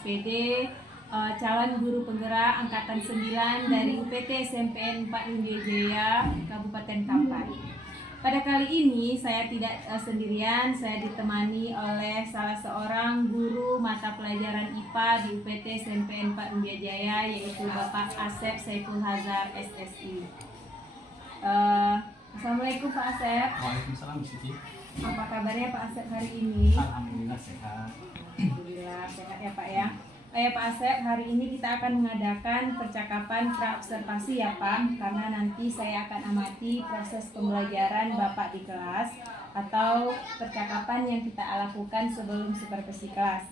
SPD, calon guru penggerak Angkatan 9 dari UPT SMPN 4 Jaya, Kabupaten Kampar. Pada kali ini saya tidak sendirian, saya ditemani oleh salah seorang guru mata pelajaran IPA di UPT SMPN 4 Jaya, yaitu Bapak Asep Saiful Hazar SSI. Assalamualaikum Pak Asep. Waalaikumsalam Siti. Apa kabarnya Pak Asep hari ini? Alhamdulillah sehat. Alhamdulillah sehat ya Pak ya. Pak Asep, hari ini kita akan mengadakan percakapan pra-observasi ya Pak, karena nanti saya akan amati proses pembelajaran Bapak di kelas atau percakapan yang kita lakukan sebelum supervisi kelas.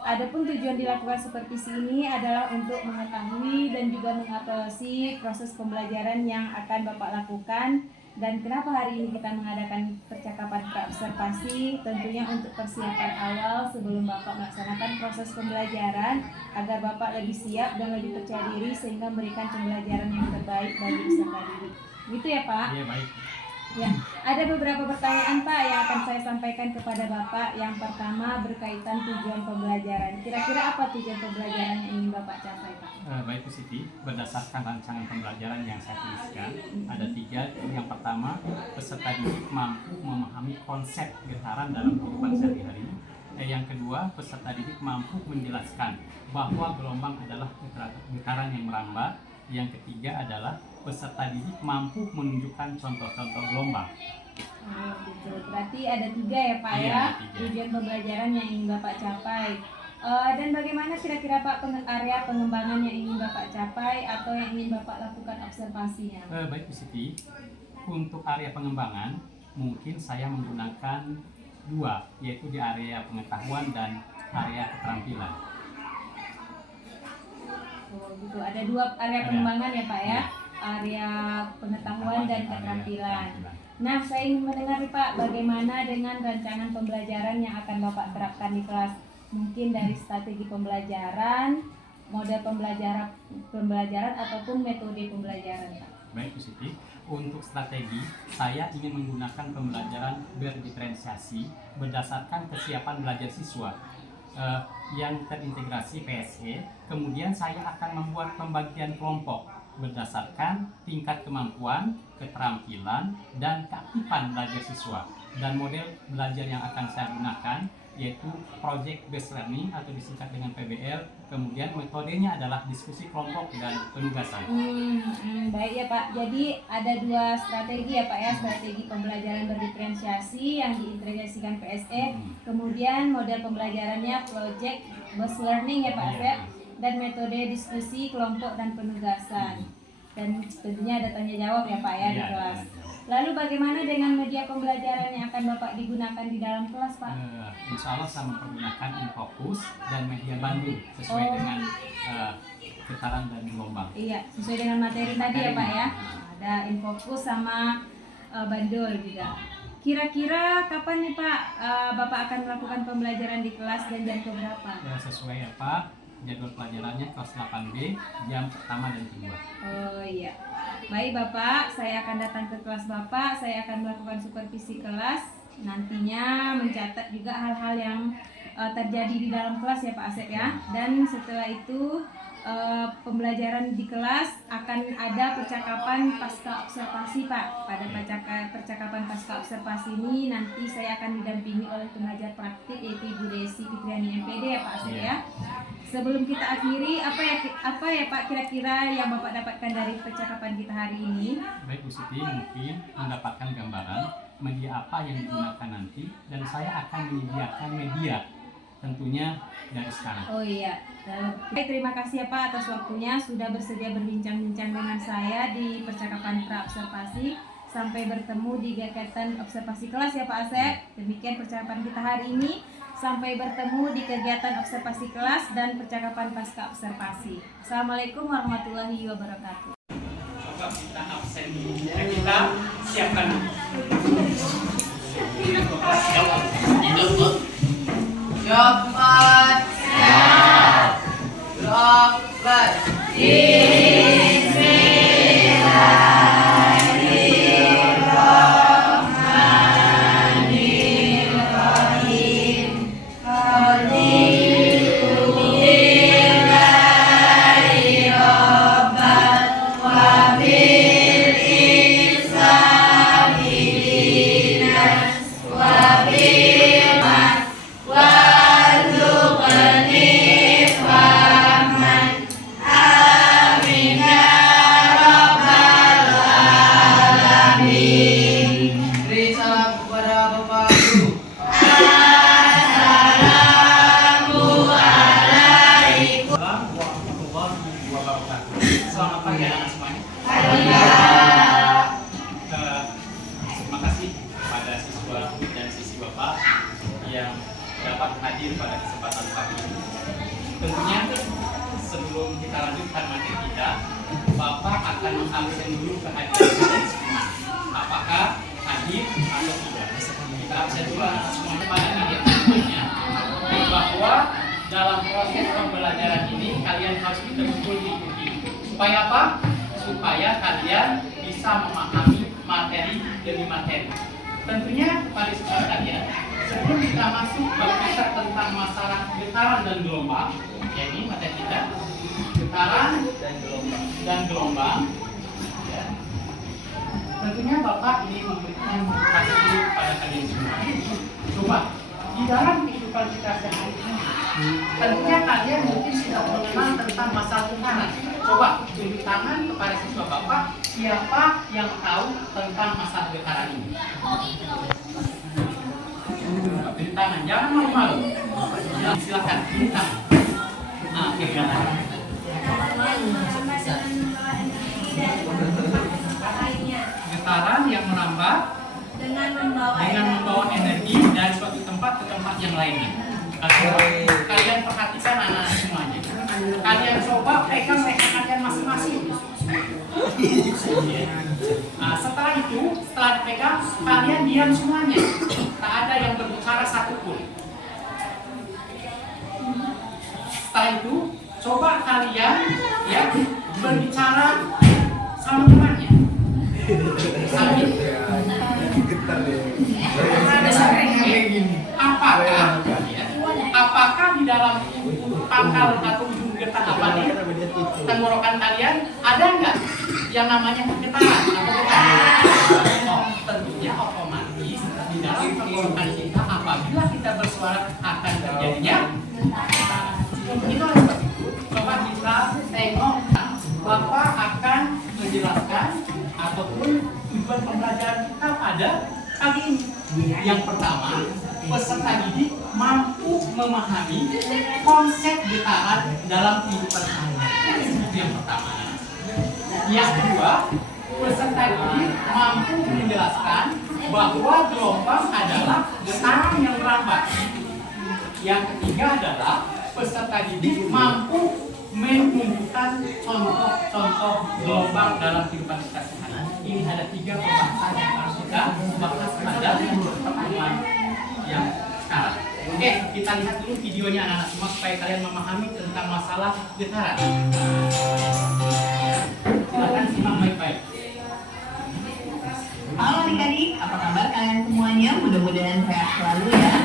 Adapun tujuan dilakukan supervisi ini adalah untuk mengetahui dan juga mengevaluasi proses pembelajaran yang akan Bapak lakukan. Dan kenapa hari ini kita mengadakan percakapan pra-observasi? Tentunya untuk persiapan awal sebelum Bapak melaksanakan proses pembelajaran, agar Bapak lebih siap dan lebih percaya diri sehingga memberikan pembelajaran yang terbaik bagi peserta didik. Gitu ya Pak? Iya, baik. Ya, ada beberapa pertanyaan Pak yang akan saya sampaikan kepada Bapak. Yang pertama berkaitan tujuan pembelajaran. Kira-kira apa tujuan pembelajaran yang ingin Bapak capai Pak? Baik Bu Siti, berdasarkan rancangan pembelajaran yang saya tuliskan, ada 3. Yang pertama, peserta didik mampu memahami konsep getaran dalam kehidupan sehari-hari. Yang kedua, peserta didik mampu menjelaskan bahwa gelombang adalah getaran yang merambat. Yang ketiga adalah peserta didik mampu menunjukkan contoh-contoh gelombang. Oh, gitu. Berarti ada 3 ya Pak Iya, ya, 3. tujuan pembelajaran yang ingin Bapak capai. Dan bagaimana kira-kira Pak area pengembangan yang ingin Bapak capai atau yang ingin Bapak lakukan observasinya? Baik Bu Siti, untuk area pengembangan mungkin saya menggunakan 2, yaitu di area pengetahuan dan area keterampilan. Oh, gitu. Ada 2 area pengembangan ya Pak ya, area pengetahuan dan keterampilan. Nah, saya ingin mendengar nih Pak, bagaimana dengan rancangan pembelajaran yang akan Bapak terapkan di kelas? Mungkin dari strategi pembelajaran, model pembelajaran ataupun metode pembelajaran Pak. Baik Bu Siti, untuk strategi saya ingin menggunakan pembelajaran berdiferensiasi berdasarkan kesiapan belajar siswa yang terintegrasi PSE. Kemudian saya akan membuat pembagian kelompok berdasarkan tingkat kemampuan, keterampilan, dan keaktifan belajar siswa. Dan model belajar yang akan saya gunakan yaitu Project Based Learning atau disingkat dengan PBL. Kemudian metodenya adalah diskusi kelompok dan penugasan. Baik ya Pak, jadi ada 2 strategi ya Pak ya, strategi pembelajaran berdiferensiasi yang diintegrasikan PSE, kemudian model pembelajarannya Project Based Learning ya Pak Asep, dan metode diskusi kelompok dan penugasan. Dan tentunya ada tanya jawab ya Pak ya di kelas. Lalu bagaimana dengan media pembelajaran yang akan Bapak digunakan di dalam kelas Pak? Insya Allah saya mempergunakan Infocus dan media Bandung sesuai dengan getaran dan gelombang. Iya, sesuai dengan materi tadi ya Pak ya. Ada Infocus sama Bandul juga. Kira-kira kapan nih Pak Bapak akan melakukan pembelajaran di kelas dan jam berapa? Sesuai ya Pak. Jadwal pelajarannya kelas 8B, jam pertama dan kedua. Oh iya. Baik Bapak, saya akan datang ke kelas Bapak, saya akan melakukan supervisi kelas. Nantinya mencatat juga hal-hal yang terjadi di dalam kelas ya Pak Asep ya. Dan setelah itu pembelajaran di kelas akan ada percakapan pasca observasi Pak. Pada percakapan pasca observasi ini nanti saya akan didampingi oleh pengajar praktik yaitu Ibu Desi Fitriani MPD ya Pak Asep ya. Sebelum kita akhiri, apa ya Pak kira-kira yang Bapak dapatkan dari percakapan kita hari ini? Baik Bu Siti, mungkin mendapatkan gambaran media apa yang digunakan nanti, dan saya akan menyediakan media tentunya dari sekarang. Oh iya. Baik, terima kasih ya Pak atas waktunya sudah bersedia berbincang-bincang dengan saya di percakapan pra-observasi. Sampai bertemu di kegiatan observasi kelas ya Pak Asep. Demikian percakapan kita hari ini. Sampai bertemu di kegiatan observasi kelas dan percakapan pasca observasi. Assalamualaikum warahmatullahi wabarakatuh. Coba kita absen dulu. Kita siapkan dulu. Cepat, siap, gerak, Bismillahirrahmanirrahim. kita lanjutkan materi kita, Bapak akan mengabsen dulu kehadiran kalian semua. Apakah hadir atau tidak? Kita absen dulu semuanya pada media semuanya. Bahwa dalam proses pembelajaran ini kalian harus betul-betul diikuti. Supaya apa? Supaya kalian bisa memahami materi demi materi. Tentunya pada siswa kalian, sebelum kita masuk berbicara tentang masalah getaran dan gelombang, ya ini materi kita, getaran dan gelombang, ya. Tentunya Bapak ini memberikan motivasi dulu kepada kalian semua. Coba di dalam kehidupan kita sehari-hari, tentunya kalian mungkin sudah mengenal tentang masalah getaran. Coba tunjuk tangan kepada siswa Bapak, siapa yang tahu tentang masalah getaran ini? Tunjuk tangan, jangan malu-malu. Ya, silakan tunjuk tangan. Nah, gimana? Getaran yang merambat dengan membawa energi dari suatu tempat ke tempat yang lainnya. Kalian perhatikan anak-anak semuanya. Kalian coba pegang leher kalian masing-masing. Nah, setelah dipegang, kalian diam semuanya. Tak ada yang berbicara satupun. Setelah itu, coba kalian ya berbicara sama temannya. Sambil apakah di dalam pangkal atau ujung getah abadi tenggorokan kalian ada nggak yang namanya getaran atau getaran? Oh, tentunya otomatis di dalam tenggorokan kita apabila kita bersuara akan terjadinya getaran. Itu seperti itu. Coba kita tengok, Bapak akan menjelaskan ataupun tujuan pembelajaran kita pada kali ini. Yang pertama, peserta didik mampu memahami konsep getaran dalam kehidupan sehari-hari. Itu yang pertama. Yang kedua, peserta didik mampu menjelaskan bahwa gelombang adalah getaran yang merambat. Yang ketiga adalah peserta didik mampu menunjukkan contoh-contoh gelombang dalam kehidupan kita sehari-hari. Ini ada 3 pembahasan yang harus kita bahas pada pertemuan yang sekarang. Oke, kita lihat dulu videonya anak-anak semua supaya kalian memahami tentang masalah getaran. Silakan simak baik-baik. Halo adik-adik, apa kabar kalian semuanya? Mudah-mudahan sehat selalu ya.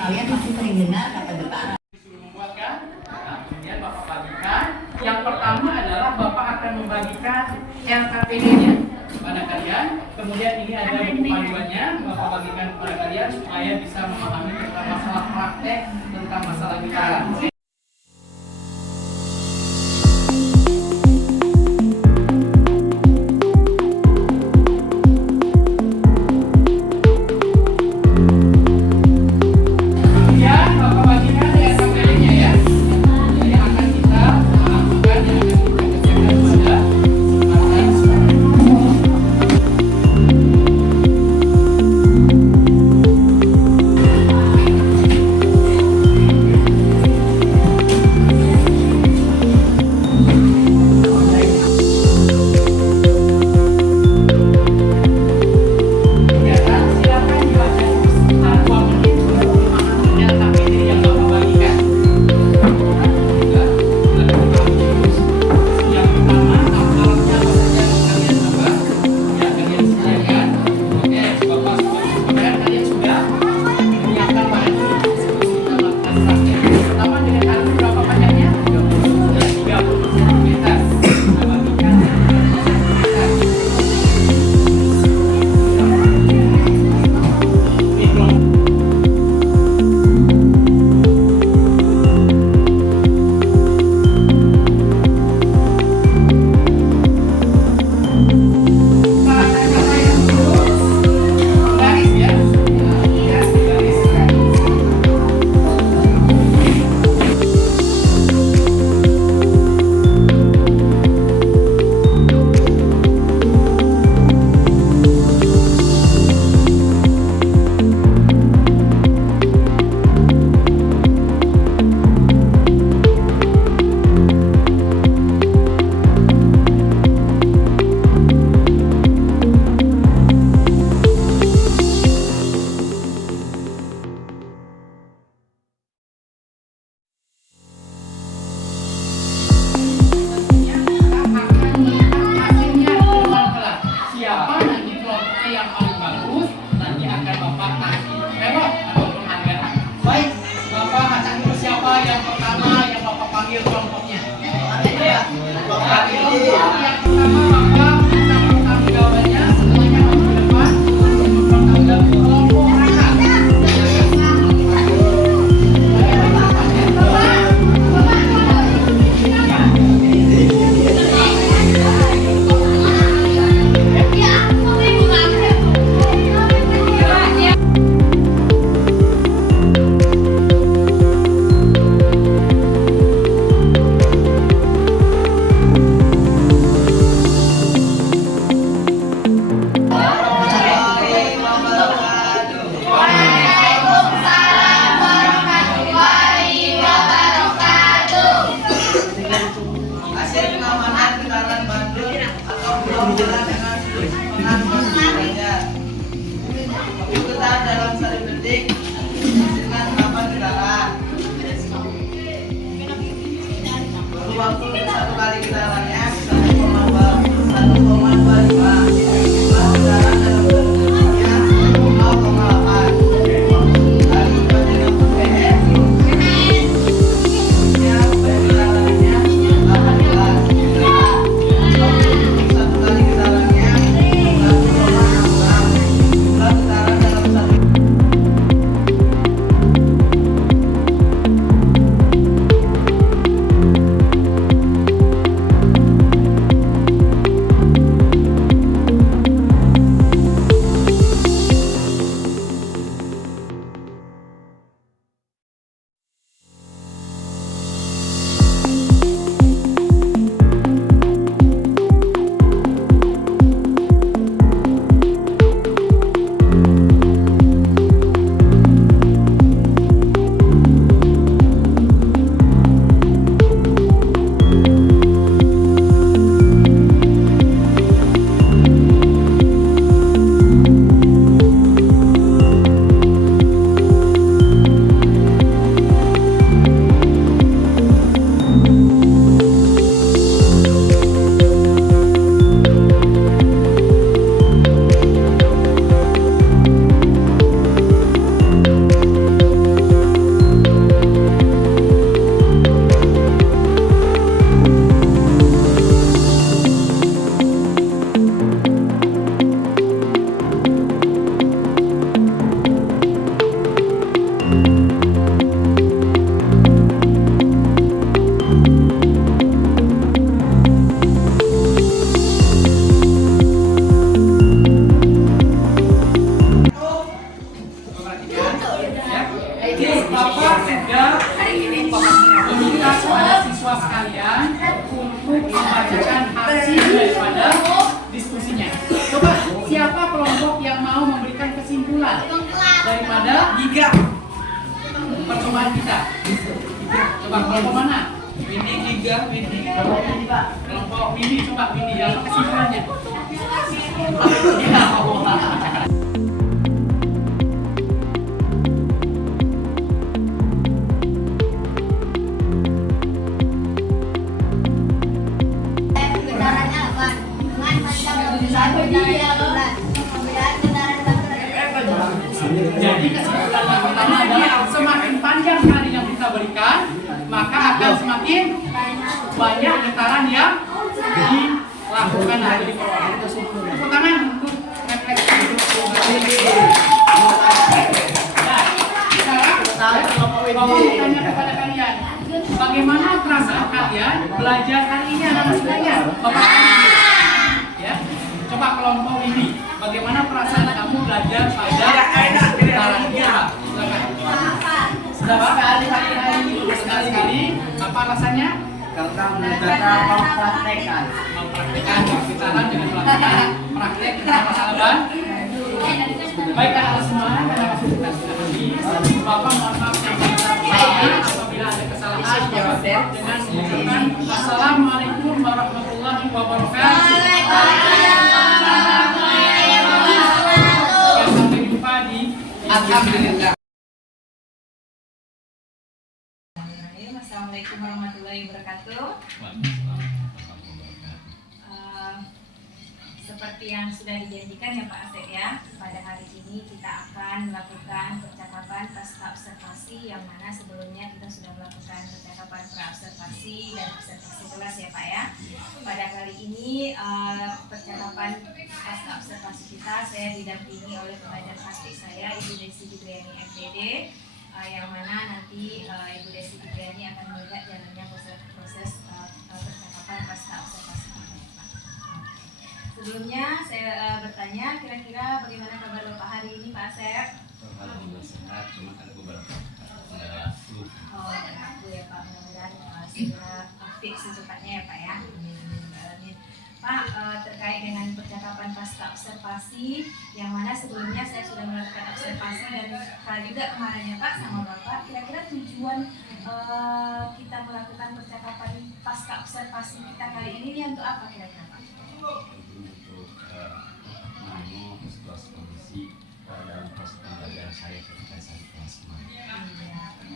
Kalian pasti sering dengar kata getaran. Disuruh membuatkan, nah, kemudian Bapak bagikan. Yang pertama adalah Bapak akan membagikan LKPD-nya kepada kalian. Kemudian ini ada buku panduannya, Bapak bagikan kepada kalian supaya bisa memahami tentang masalah praktek tentang masalah getaran. pertama yang Bapak panggil kelompoknya. Dari kelompok yang pertama Bapak minta pertanggungjawabannya, semuanya maju ke depan untuk mempertanggungjawab kelompok mereka. Hasil pengamanan getaran Bandung atau pulau jalan dengan mengandung belajar. Ikutan dalam 1 detik dengan 8 getaran. Perlu waktu 1 kali getarannya 1,25. Jumlah getaran dalam 1 detiknya 0,8. Lalu pada PM Bapak sudah meminta kepada siswa sekalian untuk membacakan hasil daripada diskusinya. Coba siapa kelompok yang mau memberikan kesimpulan daripada 3 percobaan kita? Coba kelompok mana? Windy 3, Windy. Kelompok Windy, coba Windy. Apa kesimpulannya? Jadi kesimpulan yang pertama adalah semakin panjang hari yang kita berikan, maka akan semakin banyak getaran yang dilakukan hari ini. Tepuk tangan untuk refleksi. Sekarang Bapak bertanya kepada kalian, bagaimana perasaan kalian belajar hari ini anak semuanya? Bapak tanya, ya. Coba kelompok ini, bagaimana perasaan kamu belajar pada getaran kita? Sudah sekali. Apa rasanya? mempraktekkan Getaran dengan pelatihan praktek masalah ban. Baik anak semua, karena waktu kita sudah habis, Bapak mohon maaf yang besar-besarnya apabila ada kesalahan. Dengan mengucapkan Assalamualaikum warahmatullahi wabarakatuh. Sampai jumpa di Alhamdulillah. Assalamualaikum warahmatullahi wabarakatuh. Seperti yang sudah dijanjikan ya Pak Asep ya, pada hari ini kita akan melakukan percakapan pasca observasi, yang mana sebelumnya kita sudah melakukan percakapan pra-observasi dan observasi kelas ya Pak ya. Pada kali ini percakapan pasca observasi kita saya didampingi oleh pengajar praktik saya Ibu Desi Fitriani MPD, yang mana nanti Ibu Desi Fitriani akan melihat jalannya proses percakapan pasca observasi kita ya Pak. Sebelumnya saya bertanya, kira-kira bagaimana kabar Bapak hari ini Pak Asep? Alhamdulillah sehat, cuma ada beberapa kendala flu. Oh, aku ya Pak, mudah-mudahan segera fix secepatnya ya Pak ya. Amin. Pak, terkait dengan percakapan pasca observasi, yang mana sebelumnya saya sudah melakukan observasi dan juga kemarin ya Pak sama Bapak, kira-kira tujuan kita melakukan percakapan pasca observasi kita kali ini untuk apa kira-kira Pak? Untuk mengenai situasi kondisi dalam proses pembelajaran saya ketika saya di kelas kemarin. Iya,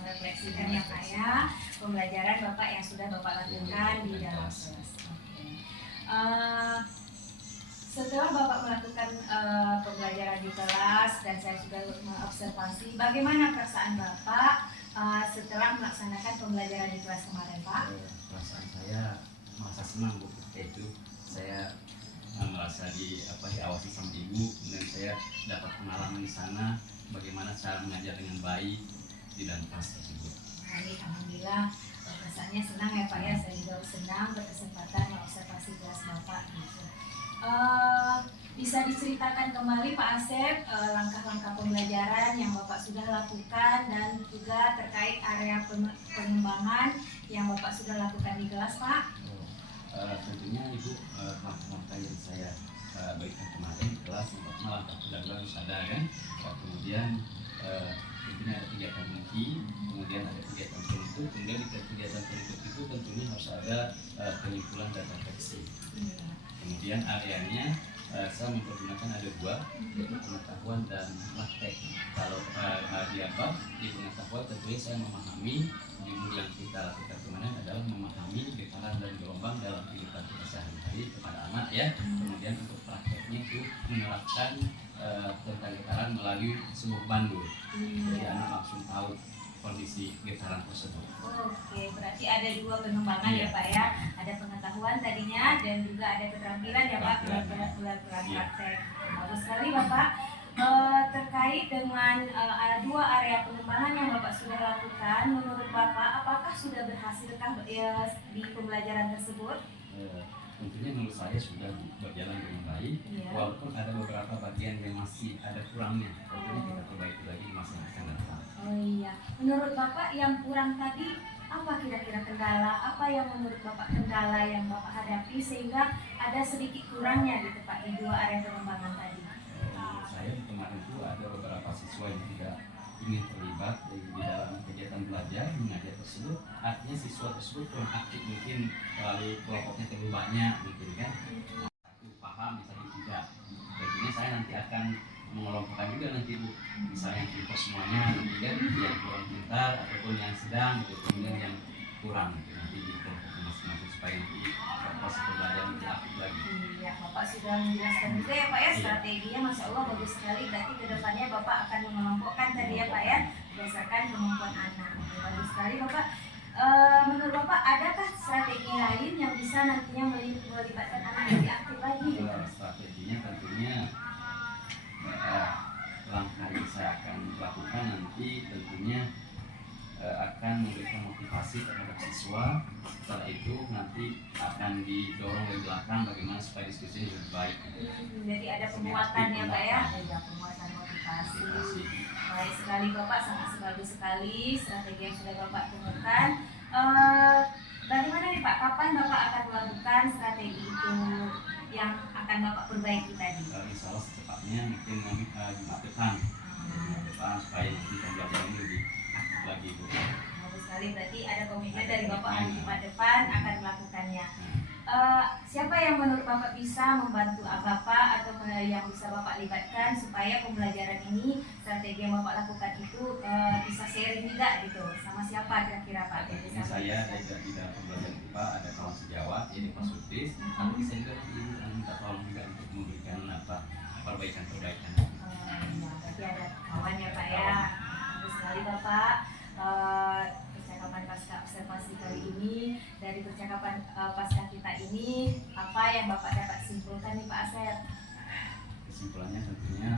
merefleksikan ya Pak ya, pembelajaran Bapak yang sudah Bapak lakukan di dalam kelas. Oke. Setelah Bapak melakukan pembelajaran di kelas dan saya sudah mengobservasi, bagaimana perasaan Bapak setelah melaksanakan pembelajaran di kelas kemarin Pak? Perasaan saya merasa senang Bu, itu saya merasa diawasi sama ibu, kemudian saya dapat pengalaman di sana bagaimana cara mengajar dengan baik di dalam kelas tersebut. Baik, alhamdulillah perasaannya senang ya Pak ya, saya juga senang berkesempatan mengobservasi kelas Bapak gitu. Bisa diceritakan kembali Pak Asep langkah-langkah pembelajaran yang Bapak sudah lakukan dan juga terkait area pengembangan yang Bapak sudah lakukan di kelas Pak? Tentunya Ibu, langkah-langkah yang saya berikan kemarin di kelas, yang pertama langkah pendahuluan harus ada kan, kemudian tentunya ada kegiatan inti, kemudian ada kegiatan penutup, kemudian di kegiatan penutup itu tentunya harus ada penyimpulan dan refleksi. Kemudian areanya saya mempergunakan ada dua, yaitu pengetahuan dan praktek. Kalau di pengetahuan tentunya saya memahami ilmu yang kita lakukan kemarin adalah memahami getaran dan gelombang dalam kehidupan kita sehari-hari kepada anak ya. Kemudian untuk prakteknya itu menerapkan tentang getaran melalui sebuah bandul, jadi anak langsung tahu kondisi getaran tersebut. Oke, berarti ada dua pengembangan ya Pak ya, ada pengetahuan tadinya dan juga ada keterampilan ya Pak, bulan praktek. Bagus sekali Bapak. Terkait dengan dua area pengembangan yang Bapak sudah lakukan, menurut Bapak apakah sudah berhasilkah di pembelajaran tersebut? Tentunya menurut saya sudah berjalan dengan baik, walaupun ada beberapa bagian yang masih ada kurangnya. Tentunya kita perbaiki lagi di masa yang akan datang. Oh iya, menurut Bapak yang kurang tadi apa kira-kira kendala? Apa yang menurut Bapak kendala yang Bapak hadapi sehingga ada sedikit kurangnya gitu Pak di dua area pengembangan tadi? Menurut saya kemarin itu ada beberapa siswa yang tidak ingin terlibat di dalam kegiatan belajar mengajar tersebut. Artinya siswa tersebut kurang aktif, mungkin melalui kelompoknya terlalu banyak gitu kan. Satu paham, misalnya tidak. Tentunya saya nanti akan mengelompokkan juga nanti Bu, misalnya yang pintar semuanya nanti kan yang kurang pintar ataupun yang sedang gitu, kemudian yang kurang gitu, nanti di kelompok masing-masing supaya nanti proses pembelajaran lebih aktif lagi. Iya, Bapak sudah menjelaskan juga ya Pak ya, strateginya Masya Allah bagus sekali. Berarti kedepannya Bapak akan mengelompokkan tadi ya Pak ya, berdasarkan kemampuan anak. Oke, bagus sekali Bapak. Menurut Bapak adakah strategi lain yang bisa nantinya melibatkan anak lebih aktif lagi? Strateginya tentunya langkah yang saya akan lakukan nanti tentunya akan memberikan motivasi terhadap siswa. Setelah itu nanti akan didorong dari belakang bagaimana supaya diskusi lebih baik. Jadi ada penguatan ya Pak ya, ada penguatan motivasi. Baik sekali Bapak, sangat bagus sekali strategi yang sudah Bapak temukan. Bagaimana nih Pak, kapan Bapak akan melakukan strategi itu yang akan Bapak perbaiki tadi? Insya Allah secepatnya mungkin Jumat depan supaya nanti pembelajaran ini lebih lagi Bu. Bagus sekali, berarti ada komitmen dari Bapak hari Jumat depan akan melakukannya. siapa yang menurut Bapak bisa membantu Bapak atau yang bisa Bapak libatkan supaya pembelajaran ini, strategi yang Bapak lakukan itu bisa sharing juga gitu, sama siapa kira-kira Pak? Ini saya dari dalam pembelajaran IPA ada kawan sejawat, ini Pak Sudis, tapi saya juga minta tolong juga untuk memberikan perbaikan-perbaikan. Berarti ada kawan ya Pak ya. Bagus sekali Bapak. Percakapan pasca observasi kali ini, dari percakapan pasca kita ini, apa yang Bapak dapat simpulkan nih Pak Asep? Kesimpulannya tentunya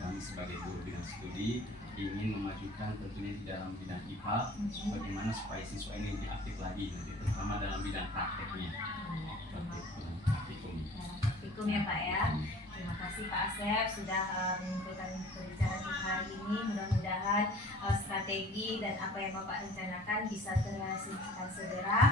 kami sebagai guru bidang studi ingin memajukan tentunya di dalam bidang IPA, bagaimana supaya siswa ini lebih aktif lagi, nanti terutama dalam bidang prakteknya. Praktikum ya Pak ya. Terima kasih Pak Asep sudah menyimpulkan pembicaraan kita hari ini. Mudah-mudahan strategi dan apa yang Bapak rencanakan bisa terrealisasikan segera.